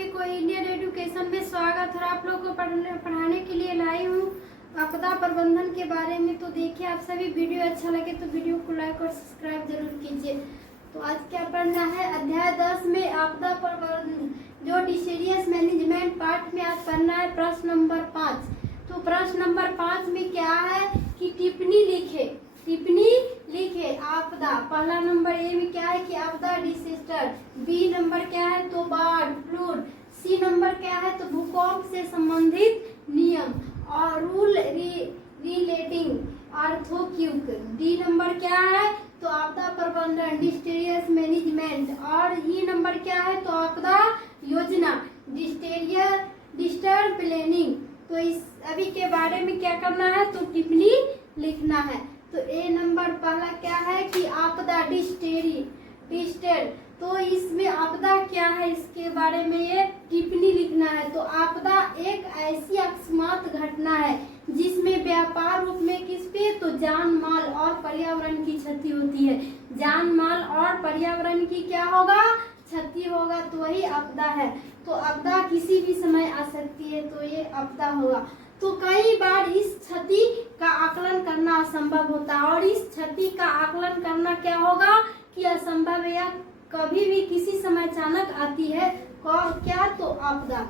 सभी को Indian education में स्वागत है। आप लोगों को पढ़ाने के लिए लाई हूँ आपदा प्रबंधन के बारे में। तो देखिए, आप सभी वीडियो अच्छा लगे तो वीडियो को लाइक और सब्सक्राइब जरूर कीजिए। तो आज क्या पढ़ना है, अध्याय 10 में आपदा प्रबंधन जो डिजास्टर मैनेजमेंट पार्ट में आज पढ़ना है प्रश्न नंबर 5। तो प्रश्न नंबर 5 में क्या है कि टिप्पणी लिखे आपदा। पहला नंबर ए में क्या है कि आपदा डिजास्टर, बी नंबर क्या है तो बाढ़ फ्लूड, सी नंबर क्या है तो भूकंप से संबंधित नियम और rule relating earthquake, D number क्या है तो आपदा प्रबंधन डिजास्टर मैनेजमेंट, और ई नंबर क्या है तो आपदा योजना डिजास्टर प्लानिंग। तो इस अभी के बारे में क्या करना है तो टिप्पणी लिखना है। तो ए नंबर पहला क्या है कि आपदा डिजास्टर, तो इसमें आपदा क्या है इसके बारे में ये टिप्पणी लिखना है। तो आपदा एक ऐसी अकस्मात घटना है जिसमें व्यापार रूप में किस पे तो जान माल और पर्यावरण की क्षति होती है। जान माल और पर्यावरण की क्या होगा क्षति होगा, तो वही आपदा है। तो आपदा किसी भी समय आ सकती है, तो ये आपदा होगा। तो कई बार इस क्षति का आकलन करना असंभव होता है, और इस क्षति का आकलन करना क्या होगा कि असंभव है या कभी भी किसी समय अचानक आती है क्या तो आपदा।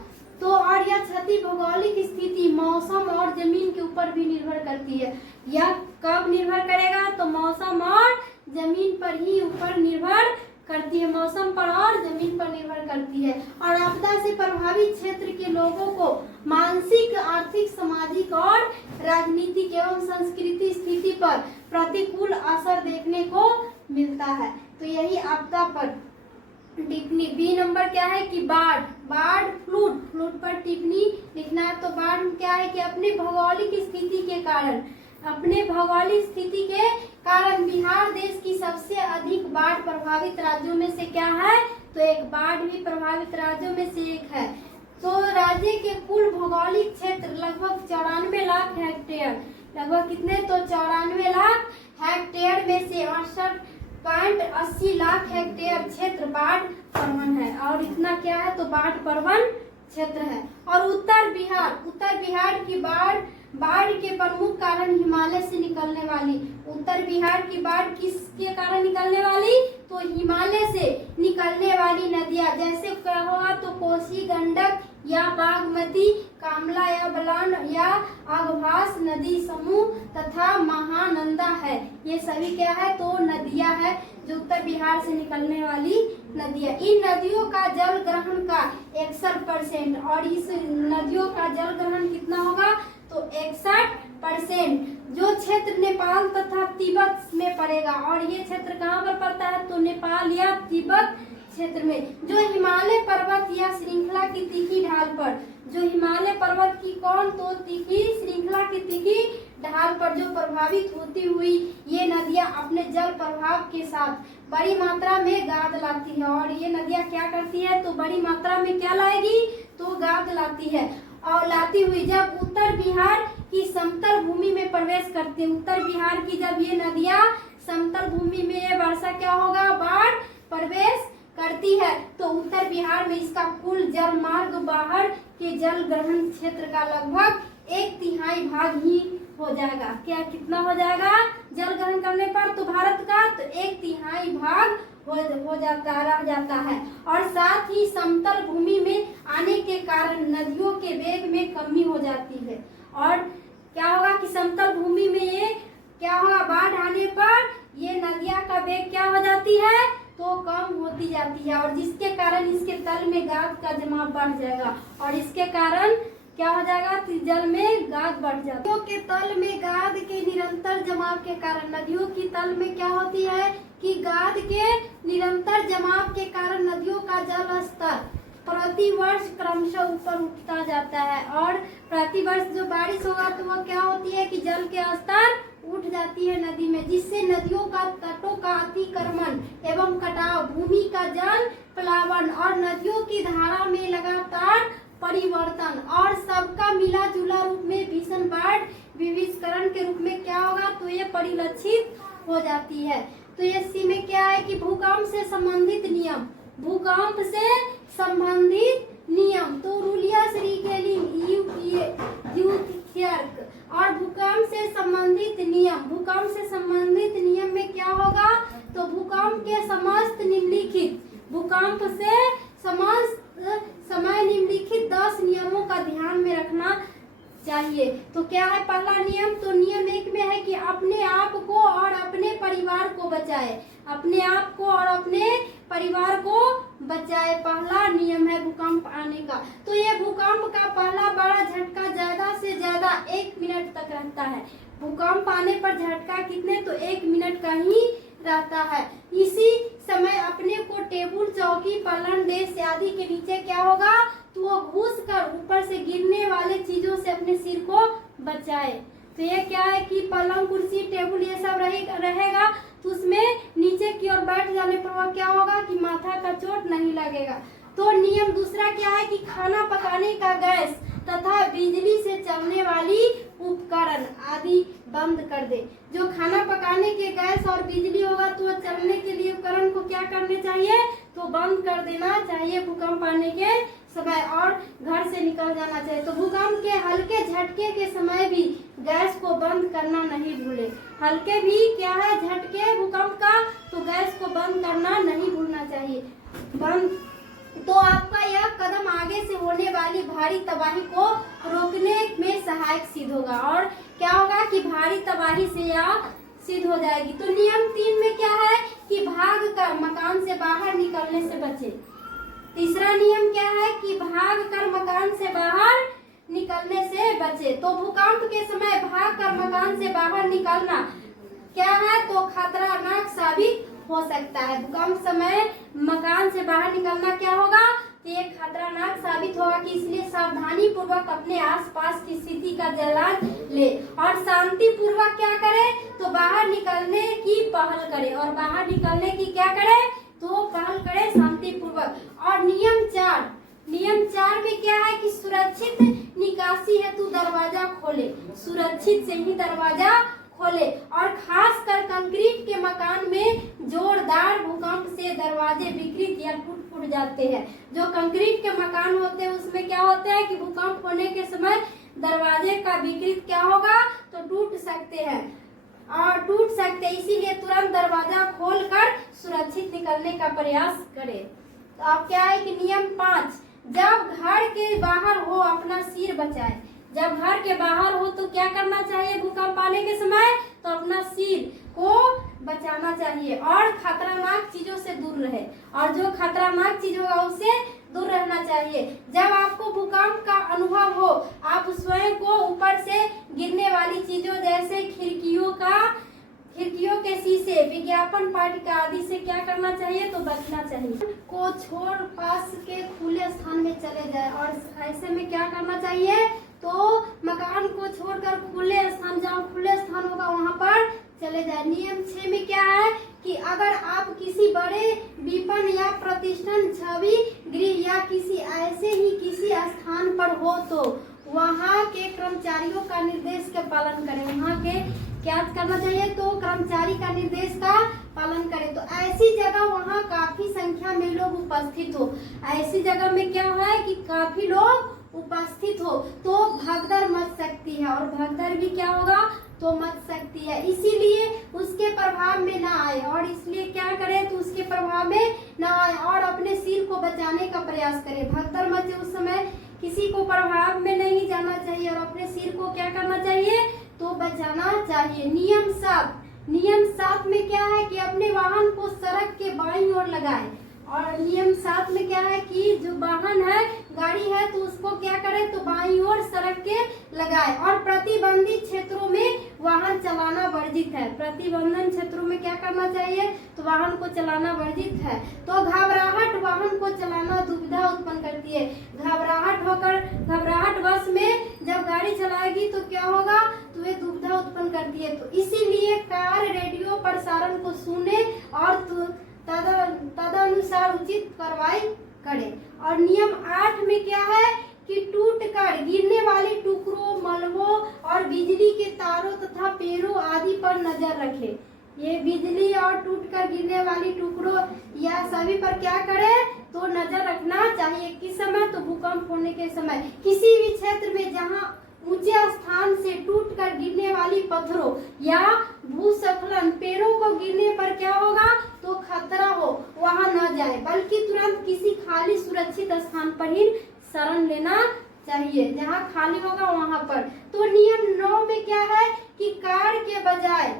तो और यह क्षति भौगोलिक स्थिति, मौसम और जमीन के ऊपर भी निर्भर करती है। यह कब निर्भर करेगा तो मौसम और जमीन पर ही ऊपर निर्भर करती है, मौसम पर और जमीन पर निर्भर करती है। और आपदा से प्रभावित क्षेत्र के लोगों को मानसिक, आर्थिक, सामाजिक और राजनीतिक एवं सांस्कृतिक स्थिति पर प्रतिकूल असर देखने को मिलता है। तो यही आपदा पर टिप्पणी। बी नंबर क्या है कि बाढ़ फ्लूड पर टिप्पणी लिखना है। तो बाढ़ क्या है कि अपने भौगोलिक स्थिति के कारण बिहार देश की सबसे अधिक बाढ़ प्रभावित राज्यों में से क्या है तो एक बाढ़ भी प्रभावित राज्यों में से एक है। तो राज्य के कुल भौगोलिक क्षेत्र लगभग 94 लाख हेक्टेयर, लगभग कितने तो 94 लाख हेक्टेयर में से 68.80 लाख हेक्टेयर क्षेत्र बाढ़ प्रवण है, और इतना क्या है तो बाढ़ प्रवण क्षेत्र है। और उत्तर बिहार की बाढ़ के प्रमुख कारण हिमालय से निकलने वाली, उत्तर बिहार की बाढ़ किसके कारण निकलने वाली तो हिमालय से निकलने वाली नदियां, जैसे क्या होगा तो कोसी, गंडक या बागमती, कामला या बलान या अघवास नदी समूह तथा महानंदा है। ये सभी क्या है तो नदियां है जो उत्तर बिहार से निकलने वाली नदियां। इन नदियों का जल ग्रहण का 61%, और इस नदियों का जल ग्रहण कितना होगा तो 61%। जो क्षेत्र नेपाल तथा तिब्बत में पड़ेगा, और ये क्षेत्र कहाँ पर पड़ता है तो नेपाल या तिब्बत क्षेत्र में। जो हिमालय पर्वत या श्रृंखला की तीखी ढाल पर, जो हिमालय पर्वत की कौन तो तीखी श्रृंखला की तीखी ढाल पर जो प्रभावित होती हुई ये नदियां अपने जल प्रभाव के साथ बड़ी मात्रा में गाद लाती है। और ये नदियां क्या करती है तो बड़ी मात्रा में क्या लाएगी तो गाद लाती है। और लाती हुई जब उत्तर बिहार की समतल भूमि में प्रवेश करती है, उत्तर बिहार की जब ये नदियां समतल भूमि में ये वर्षा क्या होगा बाढ़ प्रवेश करती है, तो उत्तर बिहार में इसका कुल जल मार्ग बाहर के जल ग्रहण क्षेत्र का लगभग 1/3 भाग ही हो जाएगा। क्या कितना हो जाएगा जल ग्रहण करने पर तो भारत का तो 1/3 भाग हो जाता रह जाता है। और साथ ही समतल भूमि में आने के कारण नदियों के वेग में कमी हो जाती है। और क्या होगा कि समतल भूमि में ये क्या होगा बाढ़ आने पर ये नदियां का वेग क्या हो जाती है तो कम होती जाती है, और जिसके कारण इसके तल में गाद का जमाव बढ़ जाएगा, और इसके कारण क्या हो जाएगा जल में गाद बढ़ जाएगा। नदियों के तल में गाद के निरंतर जमाव के कारण, नदियों की तल में क्या होती है कि गाद के निरंतर जमाव के कारण नदियों का जल स्तर प्रति वर्ष क्रमशः ऊपर उठता जाता है। और प्रति वर्ष जो बारिश होगा तो वह क्या होती है कि जल के स्तर उठ जाती है नदी में, जिससे नदियों का तटों का अतिक्रमण एवं कटाव, भूमि का जल प्लावन और नदियों की धारा में लगातार परिवर्तन और सबका मिला जुला रूप में भीषण बाढ़ विविधीकरण के रूप में क्या होगा तो ये परिलक्षित हो जाती है। तो इसी में क्या है कि भूकंप से संबंधित नियम चाहिए। तो क्या है पहला नियम? तो नियम 1 में है कि अपने आप को और अपने परिवार को बचाए, अपने आप को और अपने परिवार को बचाए, पहला नियम है भूकंप आने का। तो ये भूकंप का पहला बड़ा झटका ज्यादा से ज्यादा 1 मिनट तक रहता है। भूकंप आने पर झटका कितने? तो 1 मिनट का ही रहता है। इसी समय अपने को टेबल, चौकी, पलंग, डेस्क आदि के नीचे क्या होगा? तो वो घुस कर ऊपर से गिरने वाले चीजों से अपने सिर को बचाए। तो ये क्या है कि पलंग, कुर्सी, टेबल ये सब रहेगा तो उसमें नीचे की ओर बैठ जाने पर वह क्या होगा कि माथा का चोट नहीं लगेगा। तो नियम दूसरा क्या है कि खाना पकाने का गैस तथा बिजली से चलने वाली उपकरण आदि बंद कर दे। जो खाना पकाने के गैस और बिजली होगा तो चलने के लिए उपकरण को क्या करने चाहिए? तो बंद कर देना चाहिए भूकंप आने के समय और घर से निकल जाना चाहिए। तो भूकंप के हल्के झटके के समय भी गैस को बंद करना नहीं भूले। हल्के भी क्या है झटके भूकंप का, तो गैस को बंद करना नहीं भूलना चाहिए। बंद तो आपका यह कदम आगे से होने वाली भारी तबाही को रोकने में सहायक सिद्ध होगा और क्या होगा कि भारी तबाही से यह सिद्ध हो जाएगी। तो नियम 3 में क्या है कि भाग कर मकान से बाहर निकलने से बचे। तीसरा नियम क्या है कि भाग कर मकान से बाहर निकलने से बचे। तो भूकंप के समय भाग कर मकान से बाहर निकलना क्या है? तो खतरनाक साबित हो सकता है। भूकंप समय मकान से बाहर निकलना क्या होगा? तो ये खतरनाक साबित होगा कि इसलिए सावधानी पूर्वक अपने आसपास की स्थिति का जायजा ले और शांति पूर्वक क्या करे? तो बाहर निकलने की पहल करे और बाहर निकलने की क्या करे? तो पहल करे शांति पूर्वक। और नियम 4 में क्या है कि सुरक्षित निकासी हेतु दरवाजा खोले, सुरक्षित से ही दरवाजा खोले और खास कर कंक्रीट के मकान में जोरदार भूकंप से दरवाजे विकृत या टूट जाते हैं। जो कंक्रीट के मकान होते हैं उसमें क्या होता है कि भूकंप होने के समय दरवाजे का विकृत क्या होगा? तो टूट सकते हैं और टूट सकते हैं, इसीलिए तुरंत दरवाजा खोलकर सुरक्षित निकलने का प्रयास करें। तो अब क्या है कि नियम 5, जब घर के बाहर हो अपना सिर बचाए। जब घर के बाहर हो तो क्या करना चाहिए भूकंप आने के समय? तो अपना सिर को बचाना चाहिए और खतरनाक चीजों से दूर रहे और जो खतरनाक चीज होगा उससे दूर रहना चाहिए। जब आपको भूकंप का अनुभव हो आप स्वयं को ऊपर से गिरने वाली चीजों जैसे खिड़कियों के शीशे, विज्ञापन पट्टिका आदि से क्या करना चाहिए? तो बचना चाहिए। को छोड़ पास के खुले स्थान में चले जाए और ऐसे में क्या करना चाहिए? तो मकान को छोड़कर खुले स्थान, जहाँ खुले स्थान होगा वहाँ पर चले जाए। नियम 6 में क्या है कि अगर आप किसी बड़े विपणन या प्रतिष्ठान, छवि गृह या किसी ऐसे ही किसी स्थान पर हो तो वहाँ के कर्मचारियों का निर्देश का पालन करें। वहाँ के क्या करना चाहिए? तो कर्मचारी का निर्देश का पालन करें। तो ऐसी जगह वहाँ काफी संख्या में लोग उपस्थित हो, ऐसी जगह में क्या है कि काफी लोग उपस्थित हो तो भगदड़ मच सकती है और भगदड़ भी क्या होगा? तो मच सकती है, इसीलिए उसके प्रभाव में ना आए और इसलिए क्या करें? तो उसके प्रभाव में ना आए और अपने सिर को बचाने का प्रयास करें। भगदड़ मचे उस समय किसी को प्रभाव में नहीं जाना चाहिए और अपने सिर को क्या करना चाहिए? तो बचाना चाहिए। नियम 7 में क्या है कि अपने वाहन को सड़क के बाईं ओर लगाए और नियम 7 में क्या है कि जो वाहन है, गाड़ी है तो उसको क्या करें? तो बाईं ओर सड़क के लगाए और प्रतिबंधित क्षेत्रों में वाहन चलाना वर्जित है। प्रतिबंधन क्षेत्रों में क्या करना चाहिए? तो वाहन को चलाना वर्जित है। तो घबराहट वाहन को चलाना दुविधा उत्पन्न करती है। घबराहट बस में जब गाड़ी चलाएगी तो क्या होगा? तो ये दुविधा उत्पन्न करती है। तो इसीलिए कार रेडियो प्रसारण को सुने और तदनुसार उचित कार्रवाई करें। और नियम 8 में क्या है कि टूट कर गिरने वाली टुकड़ों, मलबों और बिजली के तारों तथा पेड़ों आदि पर नजर रखें। ये बिजली और टूटकर गिरने वाली टुकड़ों या सभी पर क्या करें? तो नजर रखना चाहिए। किस समय? तो भूकंप होने के समय। किसी भी क्षेत्र में जहाँ ऊंचे स्थान से टूटकर गिरने वाली पत्थरों या भूस्खलन, पेड़ों को गिरने पर क्या होगा? तो खतरा हो वहां न जाए बल्कि तुरंत किसी खाली सुरक्षित स्थान पर ही शरण लेना चाहिए, जहाँ खाली होगा वहां पर। तो नियम 9 में क्या है कि कार के बजाय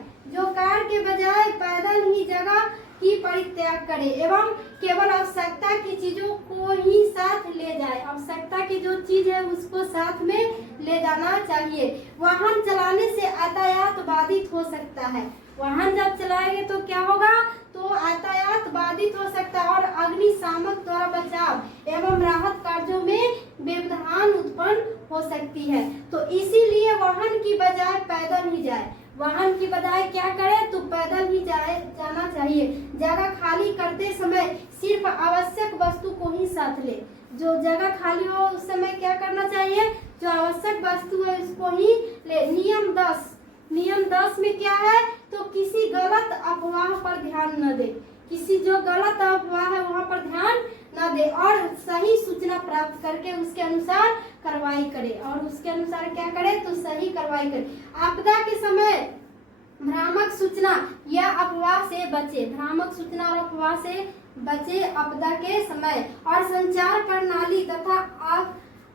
पैदल ही जगह की परित्याग करे एवं केवल आवश्यकता की चीजों को ही साथ ले जाए। आवश्यकता की जो चीज है उसको साथ में ले जाना चाहिए। वाहन चलाने से यातायात बाधित हो सकता है। वाहन जब चलाएंगे तो क्या होगा, तो यातायात बाधित हो सकता है और अग्निशामक द्वारा बचाव एवं राहत कार्यों में व्यवधान उत्पन्न हो सकती है। तो इसीलिए वाहन की बजाय पैदल ही जाए। वाहन की बजाय क्या करे, तो पैदल ही जाना चाहिए। जगह खाली करते समय सिर्फ आवश्यक वस्तु को ही साथ ले। जो जगह खाली हो उस समय क्या करना चाहिए, जो आवश्यक वस्तु है उसको ही ले। नियम 10 में क्या है, तो किसी गलत अफवाह पर ध्यान न दे। किसी जो गलत अफवाह है वहाँ पर ध्यान न दे और सही सूचना प्राप्त करके उसके अनुसार कार्रवाई करे। और उसके अनुसार क्या करे, तो सही कार्रवाई करे। आपदा के समय भ्रामक सूचना या अफवाह से बचे। भ्रामक सूचना और अफवाह से बचे आपदा के समय। और संचार प्रणाली तथा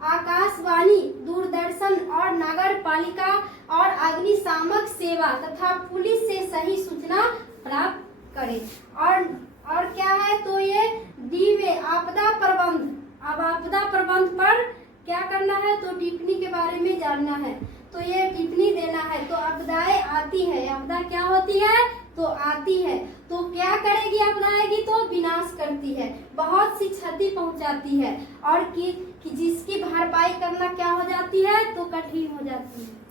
आकाशवाणी, दूरदर्शन और नगर पालिका और अग्निशामक सेवा तथा पुलिस से सही सूचना प्राप्त करें। और क्या है, तो ये डी में आपदा प्रबंध। अब आपदा प्रबंध पर क्या करना है, तो टिप्पणी के बारे में जानना है। तो ये टिप्पणी देना है। तो आपदाएं आती है, आपदा क्या होती है, तो आती है। तो क्या करेगी आपदा आएगी, तो विनाश करती है, बहुत सी क्षति पहुंचाती है और कि जिसकी भरपाई करना क्या हो जाती है, तो कठिन हो जाती है।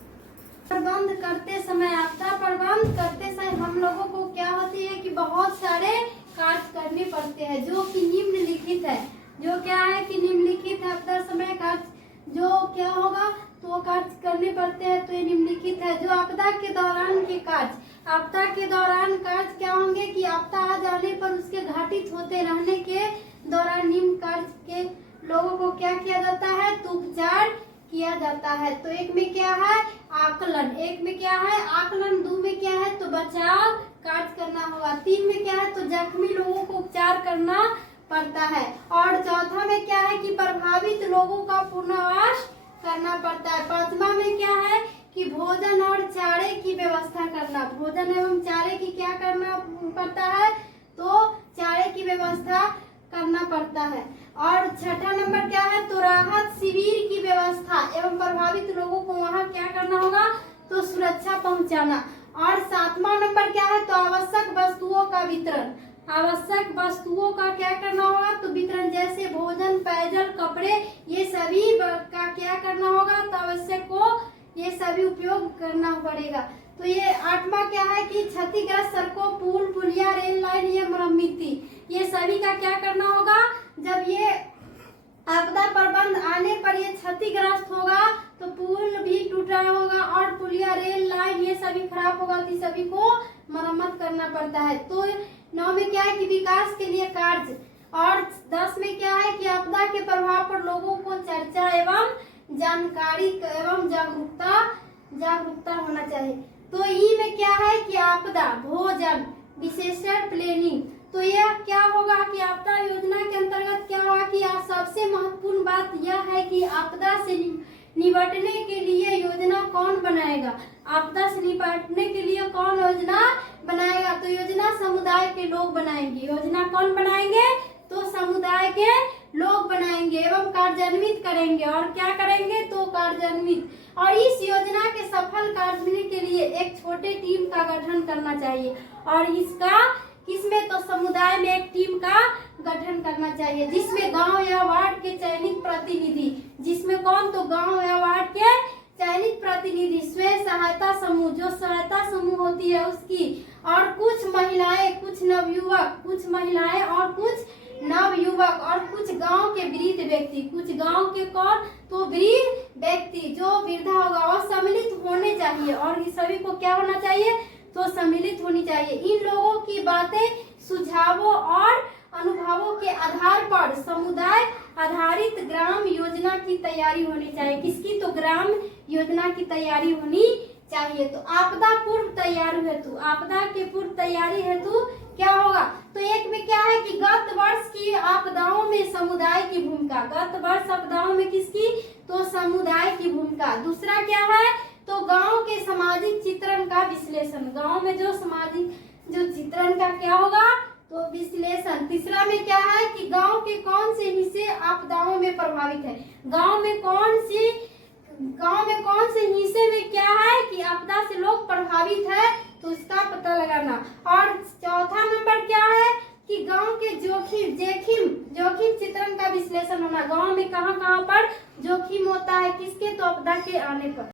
प्रबंध करते समय, आपदा प्रबंध करते समय हम लोगों को क्या होती है कि बहुत सारे कार्य करने पड़ते हैं जो कि निम्नलिखित है। जो क्या है कि निम्नलिखित है आपदा समय कार्य जो क्या होगा, तो वो कार्य करने पड़ते हैं। तो ये निम्नलिखित है जो आपदा के दौरान के कार्य। आपदा के दौरान कार्य क्या होंगे कि आपदा आ जाने पर उसके घटित होते रहने के दौरान निम्न कार्य के लोगों को क्या किया जाता है, तो उपचार किया जाता है। तो एक में क्या है, आकलन। एक में क्या है, आकलन। 2 में क्या है, तो बचाव कार्य करना होगा। 3 में क्या है, तो जख्मी लोगों को उपचार करना पड़ता है। और चौथा में क्या है कि प्रभावित लोगों का पुनर्वास करना पड़ता है। 5वां में क्या है कि भोजन और चारे की व्यवस्था करना। भोजन एवं चारे की क्या करना पड़ता है, तो चारे की व्यवस्था करना पड़ता है। और 6ठा नंबर क्या है, तो राहत शिविर की व्यवस्था एवं प्रभावित लोगों को वहाँ क्या करना होगा, तो सुरक्षा पहुँचाना। और 7वां नंबर क्या है, तो आवश्यक वस्तुओं का वितरण। आवश्यक वस्तुओं का क्या करना होगा, तो वितरण, जैसे भोजन, पेयजल, कपड़े, ये सभी का क्या करना होगा, तो आवश्यक को ये सभी उपयोग करना पड़ेगा। तो ये 8वां क्या है कि क्षतिग्रस्त सड़कों, पुल, पुलिया, रेल लाइन, ये मरम्मती, ये सभी का क्या करना होगा। जब ये आपदा प्रबंध आने पर ये क्षतिग्रस्त होगा तो पुल भी टूटा होगा और पुलिया, रेल लाइन ये सभी खराब होगा, तो सभी को मरम्मत करना पड़ता है। तो 9 में क्या है कि विकास के लिए कार्य। और 10 में क्या है कि आपदा के प्रभाव पर लोगों को चर्चा एवं जानकारी एवं जागरूकता होना चाहिए। तो ई में क्या है कि आपदा, भोजन, विशेषण, प्लानिंग। तो यह क्या होगा कि आपदा योजना के अंतर्गत क्या होगा कि सबसे महत्वपूर्ण बात यह है कि आपदा से निपटने के लिए योजना कौन बनाएगा। आपदा से निपटने के लिए कौन योजना बनाएगा, तो योजना समुदाय के लोग बनाएंगे। योजना कौन बनाएंगे, तो समुदाय के लोग बनाएंगे एवं कार्यान्वित करेंगे। और क्या करेंगे, तो कार्यान्वित। और इस योजना के सफल कार्यान्वयन के लिए एक छोटे टीम का गठन करना चाहिए। और किसमें, तो समुदाय में एक टीम का गठन करना चाहिए जिसमें गांव या वार्ड के चयनित प्रतिनिधि, जिसमें कौन, तो गांव या वार्ड के चयनित प्रतिनिधि, स्वयं सहायता समूह, जो सहायता समूह होती है उसकी, और कुछ महिलाएं, कुछ नवयुवक, कुछ महिलाएं और कुछ नवयुवक, और कुछ गांव के वृद्ध व्यक्ति। कुछ गांव के कौन, तो वृद्ध व्यक्ति जो वृद्धा होगा और सम्मिलित होने चाहिए। और इस सभी को क्या होना चाहिए, तो सम्मिलित होनी चाहिए। इन लोगों की बातें, सुझावों और अनुभवों के आधार पर समुदाय आधारित ग्राम योजना की तैयारी होनी चाहिए। किसकी, तो ग्राम योजना की तैयारी होनी चाहिए। तो आपदा पूर्व तैयारी हेतु, आपदा के पूर्व तैयारी हेतु क्या होगा, तो एक में क्या है कि गत वर्ष की आपदाओं में समुदाय की भूमिका। गत वर्ष आपदाओं में किसकी, तो समुदाय की भूमिका। दूसरा क्या है, तो गांव के सामाजिक चित्रण का विश्लेषण, गांव में जो सामाजिक जो चित्रण का क्या होगा, तो विश्लेषण। तीसरा में क्या है कि गांव के कौन से हिस्से आपदाओं में प्रभावित है, गांव में कौन से हिस्से में क्या है कि आपदा से लोग प्रभावित है, तो इसका पता लगाना। और चौथा नंबर क्या है कि गांव के जोखिम चित्रण का विश्लेषण होना, गांव में कहां कहां पर जोखिम होता है, किसके, तो आपदा के आने पर।